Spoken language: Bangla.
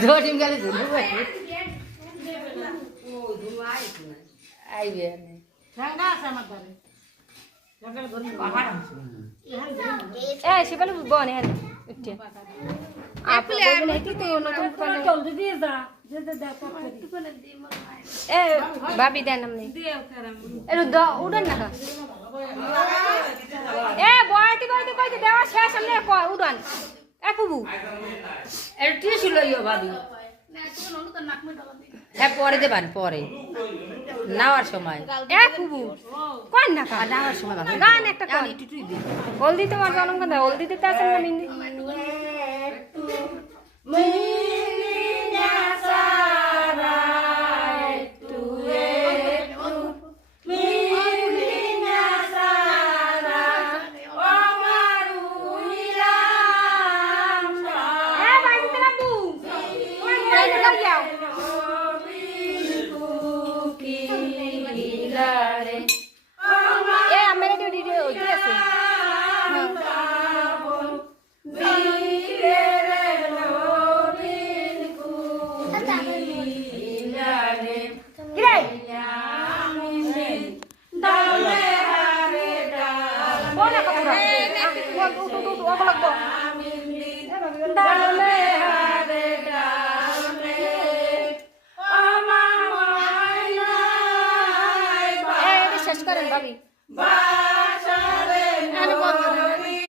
ধরিম গেলে ধরবো আইবে ঠান্ডা আছে আমার ঘরে এ শিবালু বন হ্যাঁ উঠে আপলে কি তো নতুন পালে জলদি দিয়ে যা যে দেখো এ ভাবি দেন আমনে এ উড়ন না এ বয়তি বয়তি কইতে দেওয়া শেষ সামনে কয় উড়ন এ ফুবু এর টিস্যু লইও ভাবি হ্যাঁ পরে দেবেন পরে নাওয়ার সময় এ ফুবু কোন না কা নাওয়ার সময় ভাবি গান একটা কোন একটু দিবে হলদি তোমার জনম কথা হলদি দিতে আছেন না মিন্দি